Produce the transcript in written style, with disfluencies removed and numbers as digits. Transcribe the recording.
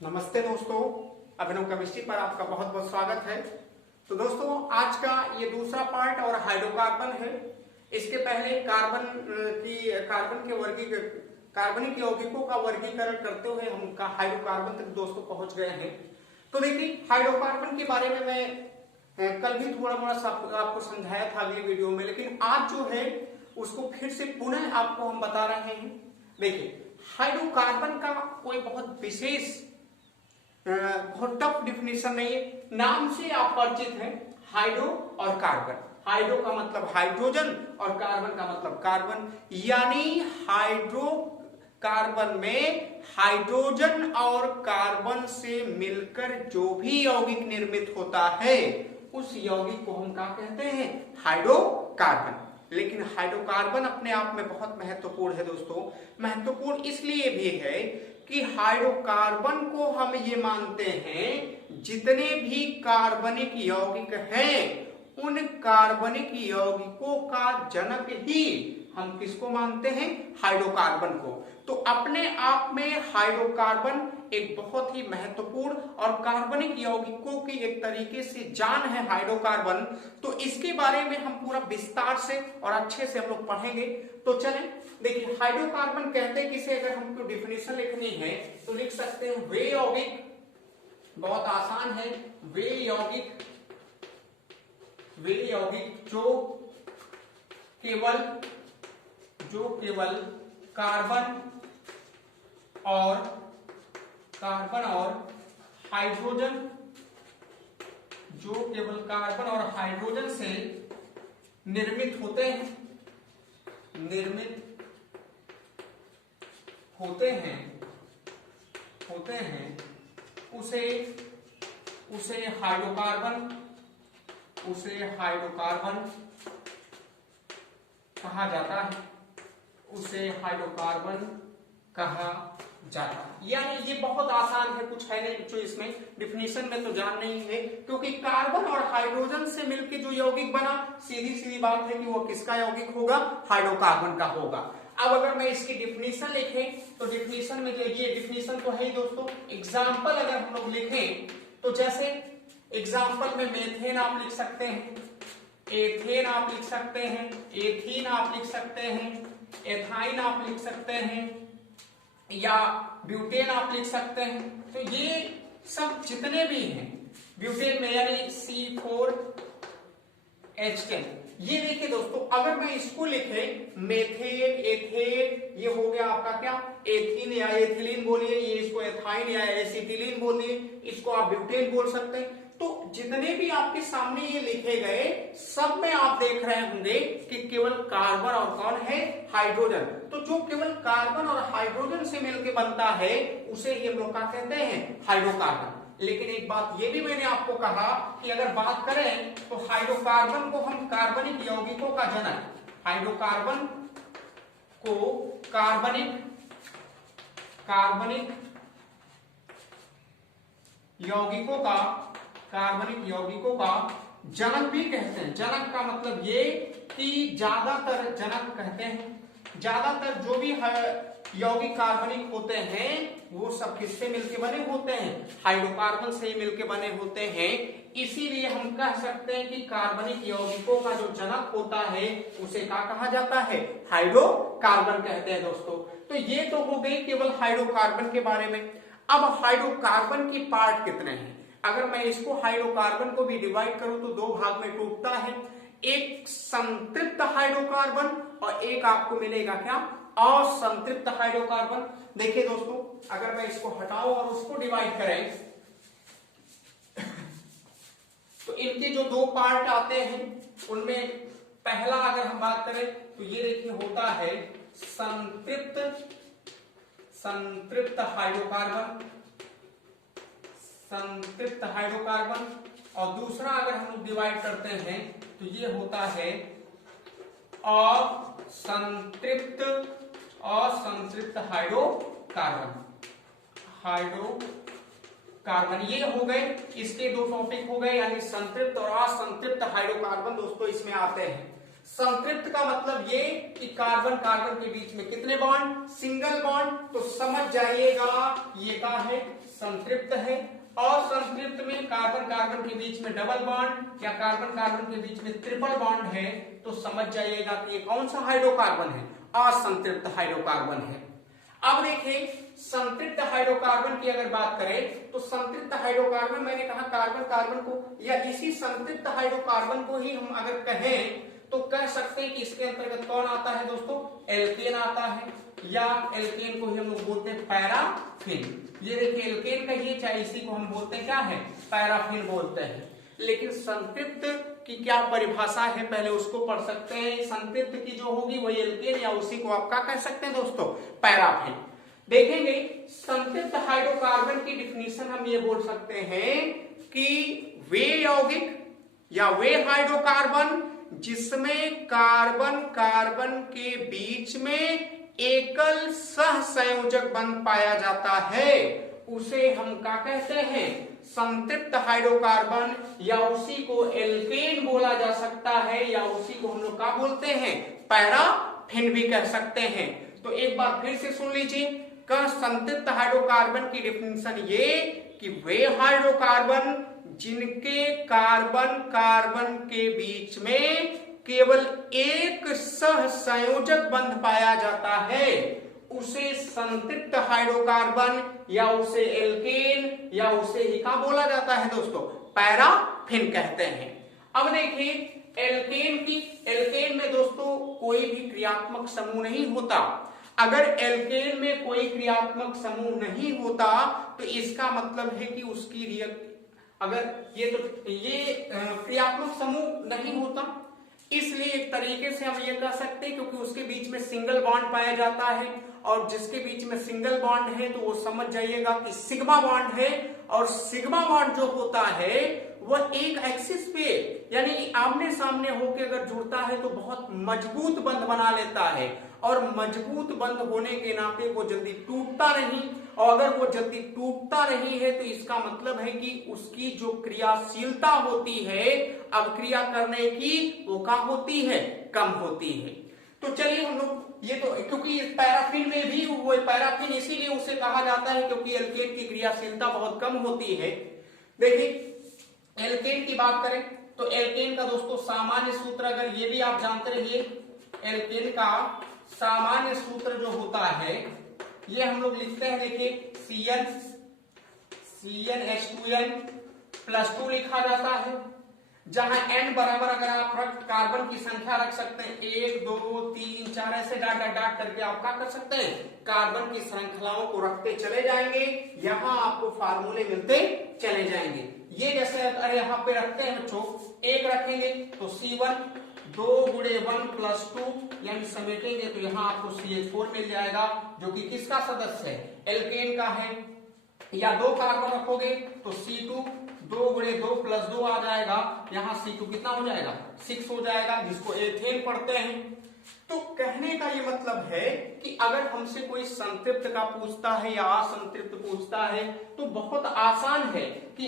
नमस्ते दोस्तों, अभिनव केमिस्ट्री पर आपका बहुत बहुत स्वागत है। तो दोस्तों, आज का ये दूसरा पार्ट और हाइड्रोकार्बन है। इसके पहले कार्बनिक यौगिकों का वर्गीकरण करते हुए हम हाइड्रोकार्बन तक दोस्तों पहुंच गए हैं। तो देखिए, हाइड्रोकार्बन के बारे में मैं कल भी थोड़ा मोड़ा आपको समझाया था अगली वीडियो में, लेकिन आज जो है उसको फिर से पुनः आपको हम बता रहे हैं। देखिए, हाइड्रोकार्बन का कोई बहुत विशेष बहुत टफ डिफिनेशन नहीं है। नाम से आप परिचित हैं, हाइड्रो और कार्बन। हाइड्रो का मतलब हाइड्रोजन और कार्बन का मतलब कार्बन, यानी हाइड्रो कार्बन में हाइड्रोजन और कार्बन से मिलकर जो भी यौगिक निर्मित होता है उस यौगिक को हम क्या कहते हैं? हाइड्रोकार्बन। लेकिन हाइड्रोकार्बन अपने आप में बहुत महत्वपूर्ण है दोस्तों। महत्वपूर्ण इसलिए भी है कि हाइड्रोकार्बन को हम ये मानते हैं जितने भी कार्बनिक यौगिक हैं उन कार्बनिक यौगिकों का जनक ही हम किसको मानते हैं? हाइड्रोकार्बन को। तो अपने आप में हाइड्रोकार्बन एक बहुत ही महत्वपूर्ण और कार्बनिक यौगिकों की एक तरीके से जान है हाइड्रोकार्बन। तो इसके बारे में हम पूरा विस्तार से और अच्छे से हम लोग पढ़ेंगे। तो चलें, देखिए, हाइड्रोकार्बन कहते हैं किसे, अगर हमको डिफिनेशन लिखनी है तो लिख सकते हैं वे यौगिक, बहुत आसान है, वे यौगिक जो केवल कार्बन और हाइड्रोजन, जो केवल कार्बन और हाइड्रोजन से निर्मित होते हैं उसे हाइड्रोकार्बन कहा जाता है। यानी ये बहुत आसान है, कुछ है नहीं, जो इसमें डिफिनेशन में तो जान नहीं है, क्योंकि कार्बन और हाइड्रोजन से मिलकर जो यौगिक बना, सीधी सीधी बात है कि वो किसका यौगिक होगा? हाइड्रोकार्बन का होगा। अब अगर मैं इसकी डिफिनेशन लिखें तो डिफिनेशन में, ये डिफिनेशन तो है ही दोस्तों। एग्जाम्पल अगर हम लोग लिखें तो जैसे एग्जाम्पल में मेथेन आप लिख सकते हैं, एथेन आप लिख सकते हैं, एथीन आप लिख सकते हैं, एथाइन आप लिख सकते हैं, या ब्यूटेन आप लिख सकते हैं। तो ये सब जितने भी हैं ब्यूटेन में, यानी C4H10, ये देखिए दोस्तों, अगर मैं इसको लिखे मेथेन, एथेन, ये हो गया आपका क्या? एथीन या एथिलीन बोलिए, ये इसको एथाइन या एसिटिलीन बोलिए, इसको आप ब्यूटेन बोल सकते हैं। तो जितने भी आपके सामने ये लिखे गए सब में आप देख रहे होंगे कि केवल कार्बन और कौन है? हाइड्रोजन। तो जो केवल कार्बन और हाइड्रोजन से मिलकर बनता है उसे ही हम लोग क्या कहते हैं? हाइड्रोकार्बन। लेकिन एक बात ये भी मैंने आपको कहा कि अगर बात करें तो हाइड्रोकार्बन को हम कार्बनिक यौगिकों का जनक, हाइड्रोकार्बन को कार्बनिक यौगिकों का जनक भी कहते हैं। जनक का मतलब ये कि ज्यादातर, जनक कहते हैं ज्यादातर जो भी यौगिक कार्बनिक होते हैं वो सब किससे मिलके बने होते हैं? हाइड्रोकार्बन से ही मिलके बने होते हैं। इसीलिए हम कह सकते हैं कि कार्बनिक यौगिकों का जो जनक होता है उसे क्या कहा जाता है? हाइड्रोकार्बन कहते हैं दोस्तों। तो ये तो हो गई केवल हाइड्रोकार्बन के बारे में। अब हाइड्रोकार्बन की पार्ट कितने हैं? अगर मैं इसको हाइड्रोकार्बन को भी डिवाइड करूं तो दो भाग में टूटता है, एक संतृप्त हाइड्रोकार्बन और एक आपको मिलेगा क्या? असंतृप्त हाइड्रोकार्बन। देखिए दोस्तों, अगर मैं इसको हटाऊं और उसको डिवाइड करें तो इनके जो दो पार्ट आते हैं उनमें पहला अगर हम बात करें तो ये देखिए होता है संतृप्त हाइड्रोकार्बन, और दूसरा अगर हम लोग डिवाइड करते हैं तो ये होता है असंतृप्त हाइड्रोकार्बन। ये हो गए, इसके दो टॉपिक हो गए, यानी संतृप्त और असंतृप्त हाइड्रोकार्बन दोस्तों इसमें आते हैं। संतृप्त का मतलब ये कि कार्बन कार्बन के बीच में कितने बॉन्ड, सिंगल बॉन्ड। तो समझ जाइएगा ये क्या है, संतृप्त है। और संतृप्त में कार्बन कार्बन के बीच में डबल बॉन्ड या कार्बन कार्बन के बीच में ट्रिपल बॉन्ड है, तो समझ जाइएगा कि ये कौन सा हाइड्रोकार्बन है, असंतृप्त हाइड्रोकार्बन है। अब देखिए संतृप्त हाइड्रोकार्बन की अगर बात करें तो संतृप्त हाइड्रोकार्बन, मैंने कहा कार्बन कार्बन को या इसी संतृप्त हाइड्रोकार्बन को ही हम अगर कहें तो कह सकते हैं कि इसके अंतर्गत कौन आता है दोस्तों, एल्केन आता है, या एल्केन को ही हम लोग बोलते हैं पैराफिन। ये देखिए एल्केन कहिए चाहे इसी को हम बोलते हैं क्या है, पैराफिन बोलते हैं। लेकिन संतृप्त की क्या परिभाषा है पहले उसको पढ़ सकते हैं। संतृप्त की जो होगी वही एल्केन या उसी को आप क्या कह सकते हैं दोस्तों, पैराफिन। देखेंगे संतृप्त हाइड्रोकार्बन की डिफिनीशन हम ये बोल सकते हैं कि वे यौगिक या वे हाइड्रोकार्बन जिसमें कार्बन कार्बन के बीच में एकल सहसंयोजक बंध पाया जाता है उसे हम क्या कहते हैं, संतृप्त हाइड्रोकार्बन, या उसी को एल्केन बोला जा सकता है, या उसी को हम लोग क्या बोलते हैं, पैराफिन भी कह सकते हैं। तो एक बार फिर से सुन लीजिए का संतृप्त हाइड्रोकार्बन की डेफिनेशन ये कि वे हाइड्रोकार्बन जिनके कार्बन कार्बन के बीच में केवल एक सहसंयोजक बंध पाया जाता है उसे संतृप्त हाइड्रोकार्बन या उसे एल्केन या उसे ही क्या बोला जाता है दोस्तों, पैराफिन कहते हैं। अब देखिए एल्केन में दोस्तों कोई भी क्रियात्मक समूह नहीं होता। अगर एल्केन में कोई क्रियात्मक समूह नहीं होता तो इसका मतलब है कि उसकी अगर ये क्रियात्मक समूह नहीं होता, इसलिए एक तरीके से हम ये कह सकते हैं क्योंकि उसके बीच में सिंगल बॉन्ड पाया जाता है, और जिसके बीच में सिंगल बॉन्ड है तो वो समझ जाइएगा कि सिग्मा बॉन्ड है। और सिग्मा बॉन्ड जो होता है वह एक एक्सिस पे यानी आमने सामने होकर अगर जुड़ता है तो बहुत मजबूत बंध बना लेता है, और मजबूत बंध होने के नाते वो जल्दी टूटता नहीं। और अगर वो जल्दी टूटता नहीं है तो इसका मतलब है कि उसकी जो क्रियाशीलता होती है अब क्रिया करने की वो कम होती है, कम होती है। तो चलिए हम लोग ये तो क्योंकि पैराफिन में भी वो पैराफिन इसीलिए उसे कहा जाता है क्योंकि एल्केन की क्रियाशीलता बहुत कम होती है। देखिए एल्केन की बात करें तो एल्केन का दोस्तों सामान्य सूत्र अगर ये भी आप जानते रहिए, एल्केन का सामान्य सूत्र जो होता है ये हम लोग लिखते हैं, देखिए CnH2n +2 लिखा जाता है, जहां n बराबर अगर आप कार्बन की संख्या रख सकते हैं 1 2 3 4 ऐसे डाट डाट करके आप क्या कर सकते हैं, कार्बन की श्रृंखलाओं को रखते चले जाएंगे, यहां आपको फार्मूले मिलते चले जाएंगे। ये जैसे अगर यहाँ पे रखते हैं बच्चों, एक रखेंगे तो C1 2 × 1 + 2 यानी समेटेंगे तो यहाँ आपको CH4 मिल जाएगा जो कि किसका सदस्य है, एल्केन का है। या 2 कार्बन रखोगे तो C2 2 × 2 + 2 आ जाएगा, यहाँ C2 कितना हो जाएगा 6 हो जाएगा, जिसको एथेन पढ़ते हैं। तो कहने का ये मतलब है कि अगर हमसे कोई संतृप्त का पूछता है या असंतृप्त पूछता है तो बहुत आसान है कि